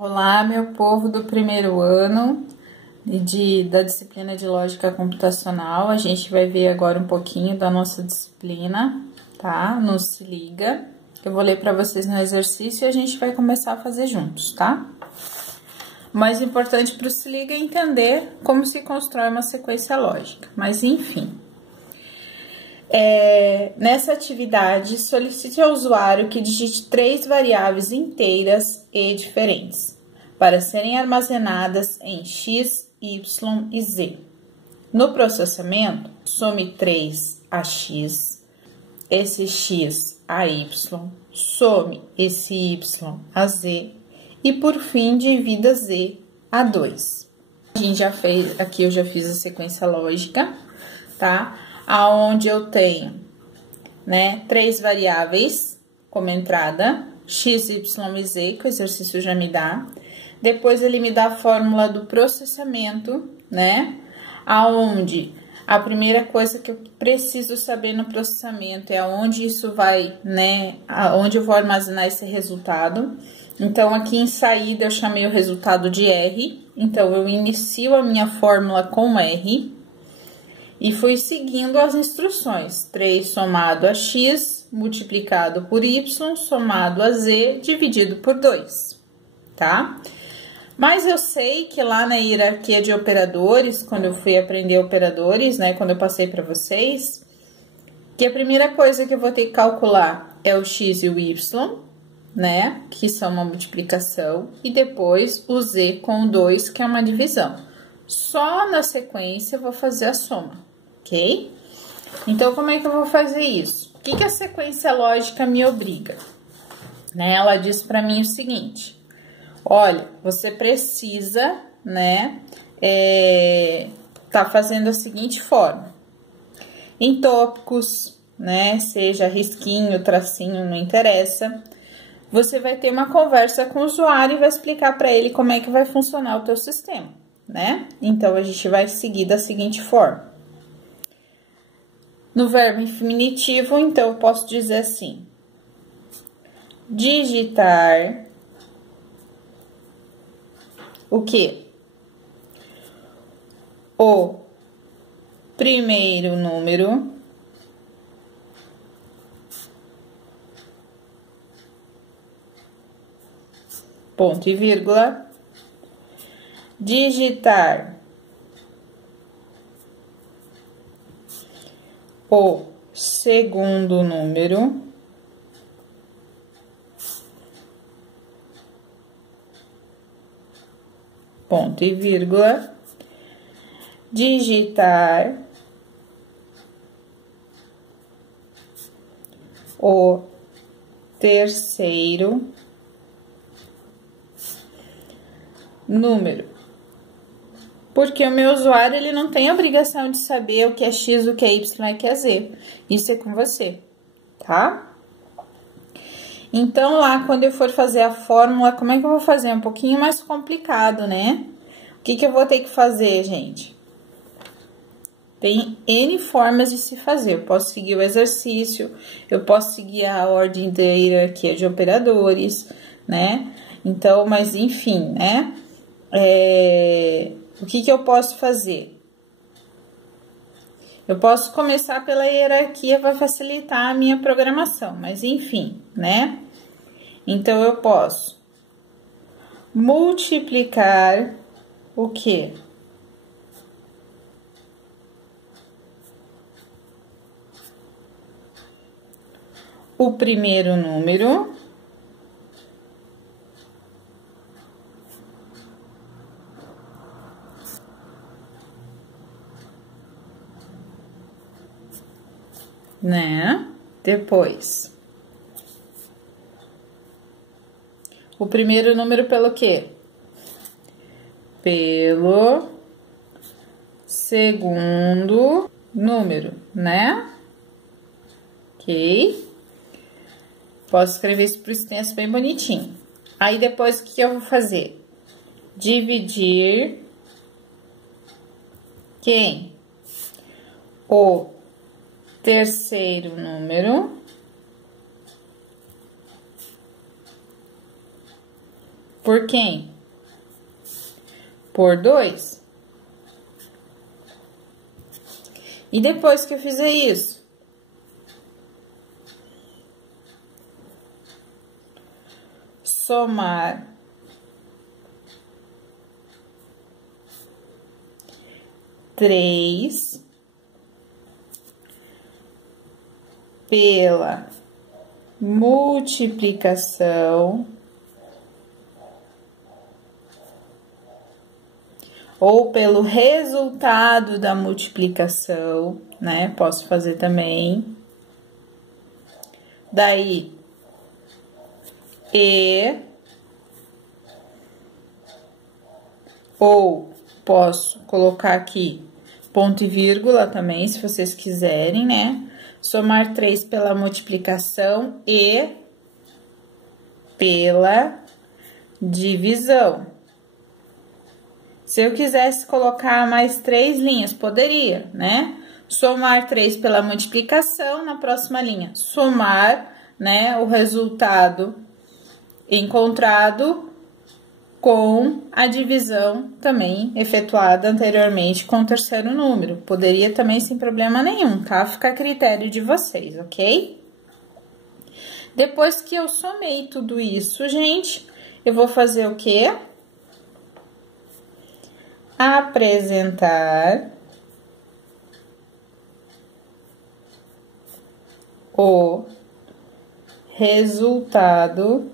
Olá, meu povo do primeiro ano da disciplina de Lógica Computacional. A gente vai ver agora um pouquinho da nossa disciplina, tá? No Se Liga. Eu vou ler para vocês no exercício e a gente vai começar a fazer juntos, tá? O mais importante para o Se Liga é entender como se constrói uma sequência lógica, mas enfim. Nessa atividade, solicite ao usuário que digite 3 variáveis inteiras e diferentes, para serem armazenadas em x, y e z. No processamento, some 3 a x, esse x a y, some esse y a z e, por fim, divida z a 2. A gente já fez, aqui eu já fiz a sequência lógica, tá? Aonde eu tenho, né, 3 variáveis como entrada, x, y e z, que o exercício já me dá. Depois ele me dá a fórmula do processamento, né, aonde a primeira coisa que eu preciso saber no processamento é aonde isso vai, né, aonde eu vou armazenar esse resultado. Então, aqui em saída eu chamei o resultado de R, então eu inicio a minha fórmula com R. E fui seguindo as instruções, 3 somado a x, multiplicado por y, somado a z, dividido por 2, tá? Mas eu sei que lá na hierarquia de operadores, quando eu fui aprender operadores, né, quando eu passei para vocês, que a primeira coisa que eu vou ter que calcular é o x e o y, né, que são uma multiplicação, e depois o z com o 2, que é uma divisão. Só na sequência eu vou fazer a soma. Ok? Então, como é que eu vou fazer isso? O que a sequência lógica me obriga? Né? Ela diz para mim o seguinte: olha, você precisa, né, tá fazendo a seguinte forma. Em tópicos, né, seja risquinho, tracinho, não interessa, você vai ter uma conversa com o usuário e vai explicar para ele como é que vai funcionar o teu sistema, né? Então, a gente vai seguir da seguinte forma. No verbo infinitivo, então, eu posso dizer assim: digitar o quê? O primeiro número ponto e vírgula, digitar o segundo número ponto e vírgula, digitar o terceiro número. Porque o meu usuário, ele não tem a obrigação de saber o que é x, o que é y e o que é z. Isso é com você, tá? Então, lá, quando eu for fazer a fórmula, como é que eu vou fazer? Um pouquinho mais complicado, né? O que eu vou ter que fazer, gente? Tem N formas de se fazer. Eu posso seguir o exercício, eu posso seguir a ordem da hierarquia de operadores, né? Então, mas enfim, né? O que eu posso fazer? Eu posso começar pela hierarquia, vai facilitar a minha programação, mas enfim, né? Então, eu posso multiplicar o quê? O primeiro número né? Depois, o primeiro número pelo quê? Pelo segundo número, né? Ok? Posso escrever isso por extenso bem bonitinho. Aí, depois, o que eu vou fazer? Dividir quem? O terceiro número por quem? Por 2. E depois que eu fizer isso, somar 3 pela multiplicação ou pelo resultado da multiplicação, né? Posso fazer também. Daí, ou posso colocar aqui ponto e vírgula também, se vocês quiserem, né? Somar 3 pela multiplicação e pela divisão. Se eu quisesse colocar mais 3 linhas, poderia, né? Somar 3 pela multiplicação, na próxima linha, somar, né, o resultado encontrado com a divisão também efetuada anteriormente com o terceiro número. Poderia também sem problema nenhum, tá? Fica a critério de vocês, ok? Depois que eu somei tudo isso, gente, eu vou fazer o quê? Apresentar o resultado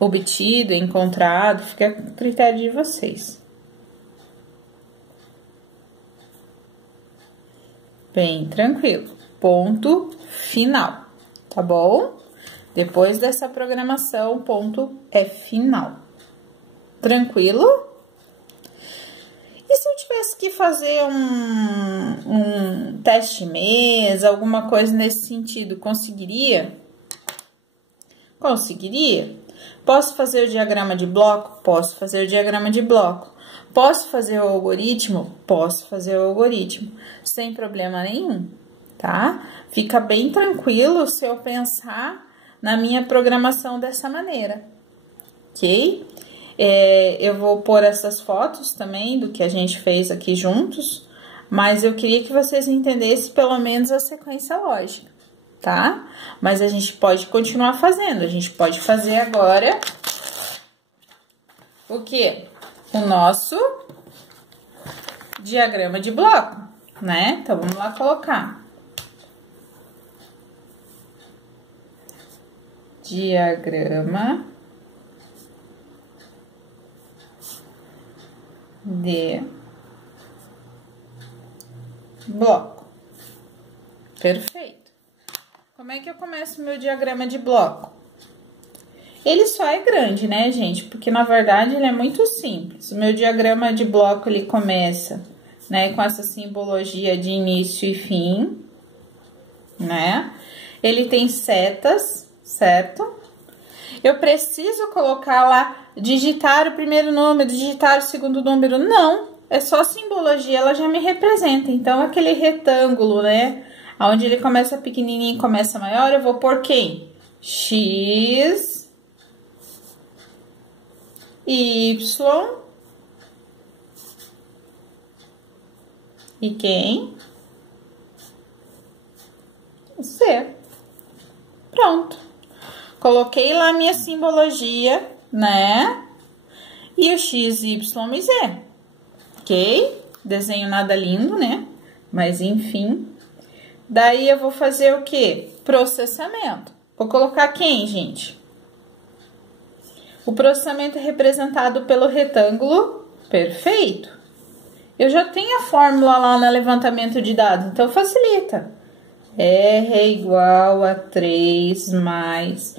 obtido, encontrado, fica a critério de vocês. Bem tranquilo. Ponto final, tá bom? Depois dessa programação, ponto é final. Tranquilo? E se eu tivesse que fazer um teste mês, alguma coisa nesse sentido, conseguiria? Conseguiria? Posso fazer o diagrama de bloco? Posso fazer o diagrama de bloco. Posso fazer o algoritmo? Posso fazer o algoritmo, sem problema nenhum, tá? Fica bem tranquilo se eu pensar na minha programação dessa maneira, ok? Eu vou pôr essas fotos também do que a gente fez aqui juntos, mas eu queria que vocês entendessem pelo menos a sequência lógica, tá? Mas a gente pode continuar fazendo, a gente pode fazer agora o quê? O nosso diagrama de bloco, né? Então, vamos lá colocar. Diagrama de bloco. Perfeito. Como é que eu começo o meu diagrama de bloco? Ele só é grande, né, gente? Porque, na verdade, ele é muito simples. O meu diagrama de bloco, ele começa, né, com essa simbologia de início e fim, né? Ele tem setas, certo? Eu preciso colocar lá, digitar o primeiro número, digitar o segundo número. Não, é só simbologia, ela já me representa. Então, aquele retângulo, né, onde ele começa pequenininho e começa maior, eu vou pôr quem? X, Y e quem? Z. Pronto. Coloquei lá minha simbologia, né? E o X, Y e Z. Ok? Desenho nada lindo, né? Mas enfim. Daí eu vou fazer o quê? Processamento. Vou colocar quem, gente? O processamento é representado pelo retângulo perfeito. Eu já tenho a fórmula lá no levantamento de dados, então facilita. R é igual a 3 mais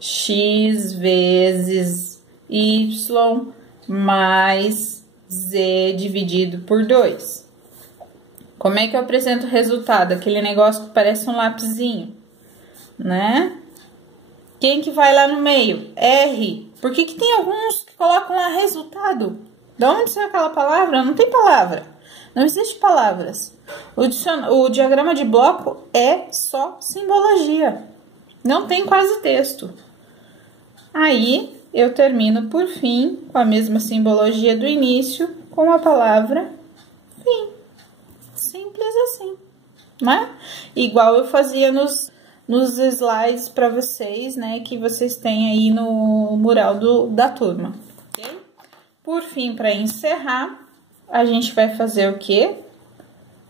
X vezes Y mais Z dividido por 2. Como é que eu apresento o resultado? Aquele negócio que parece um lapisinho, né? Quem que vai lá no meio? R. Por que tem alguns que colocam lá resultado? De onde saiu aquela palavra? Não tem palavra. Não existe palavras. O diagrama de bloco é só simbologia. Não tem quase texto. Aí, eu termino por fim, com a mesma simbologia do início, com a palavra fim. Simples assim, né? Igual eu fazia nos slides para vocês, né? Que vocês têm aí no mural da turma, ok? Por fim, para encerrar, a gente vai fazer o quê?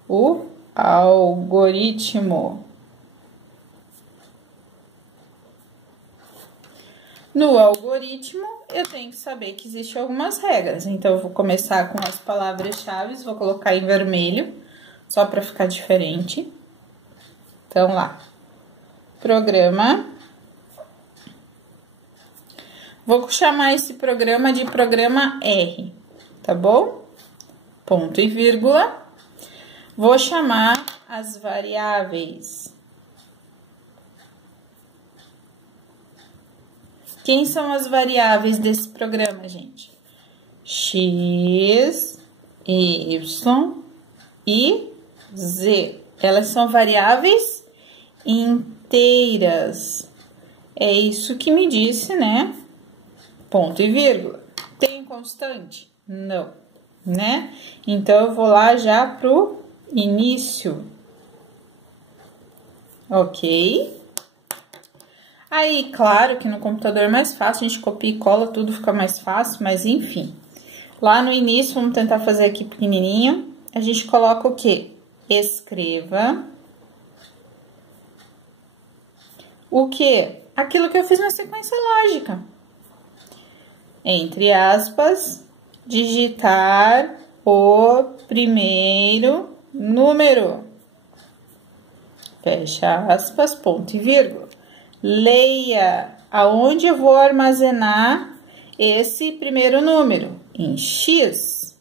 O algoritmo. No algoritmo, eu tenho que saber que existem algumas regras. Então, eu vou começar com as palavras-chave, vou colocar em vermelho, só para ficar diferente. Então, lá. Programa. Vou chamar esse programa de programa R, tá bom? Ponto e vírgula. Vou chamar as variáveis. Quem são as variáveis desse programa, gente? X, Y e Z. Elas são variáveis inteiras. É isso que me disse, né? Ponto e vírgula. Tem constante? Não, né? Então, eu vou lá já pro início. Ok? Aí, claro que no computador é mais fácil, a gente copia e cola, tudo fica mais fácil, mas enfim. Lá no início, vamos tentar fazer aqui pequenininho. A gente coloca o quê? Escreva. O quê? Aquilo que eu fiz na sequência lógica. Entre aspas, digitar o primeiro número. Fecha aspas, ponto e vírgula. Leia aonde eu vou armazenar esse primeiro número, em X.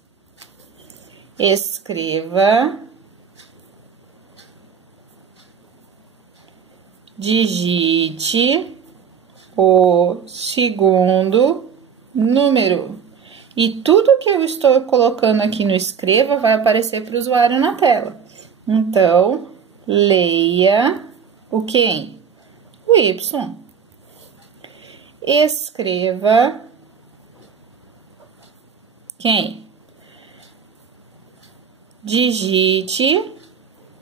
Escreva, digite o segundo número. E tudo que eu estou colocando aqui no escreva vai aparecer para o usuário na tela. Então, leia o quê? O Y. Escreva quem?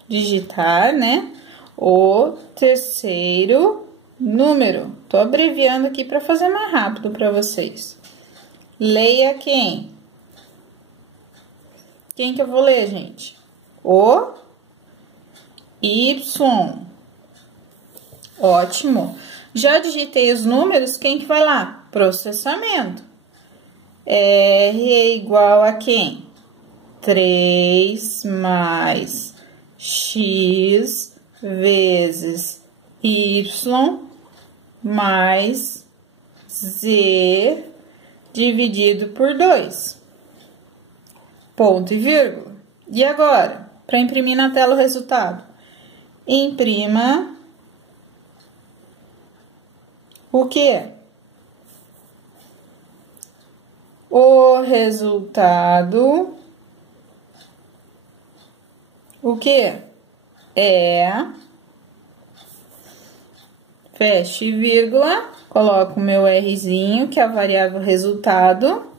Digitar, né? O terceiro número. Tô abreviando aqui para fazer mais rápido para vocês. Leia quem? Quem que eu vou ler, gente? O Y. Ótimo. Já digitei os números, quem que vai lá? Processamento. R é igual a quem? 3 mais X vezes Y mais Z dividido por 2. Ponto e vírgula. E agora, para imprimir na tela o resultado? Imprima o quê? O resultado, o quê? É, feche vírgula, coloco o meu Rzinho, que é a variável resultado.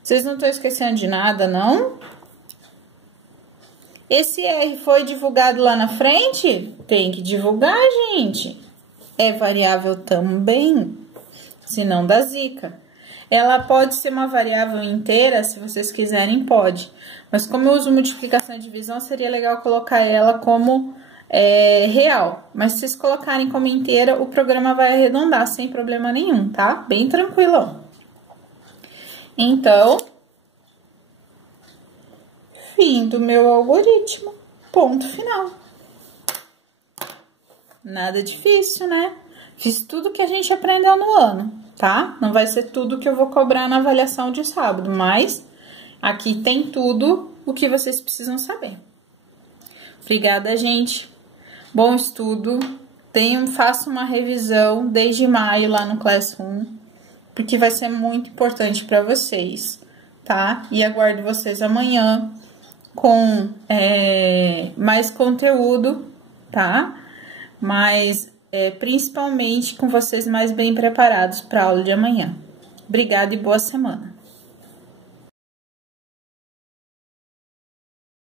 Vocês não estão esquecendo de nada, não? Esse R foi divulgado lá na frente? Tem que divulgar, gente. É variável também, se não dá zica. Ela pode ser uma variável inteira, se vocês quiserem, pode. Mas como eu uso multiplicação e divisão, seria legal colocar ela como real. Mas se vocês colocarem como inteira, o programa vai arredondar sem problema nenhum, tá? Bem tranquilão. Então, fim do meu algoritmo. Ponto final. Nada difícil, né? Fiz tudo que a gente aprendeu no ano, tá? Não vai ser tudo que eu vou cobrar na avaliação de sábado, mas aqui tem tudo o que vocês precisam saber. Obrigada, gente. Bom estudo. Faça uma revisão desde maio lá no Classroom, porque vai ser muito importante para vocês, tá? E aguardo vocês amanhã com mais conteúdo, tá? Mas principalmente com vocês mais bem preparados para a aula de amanhã. Obrigada e boa semana!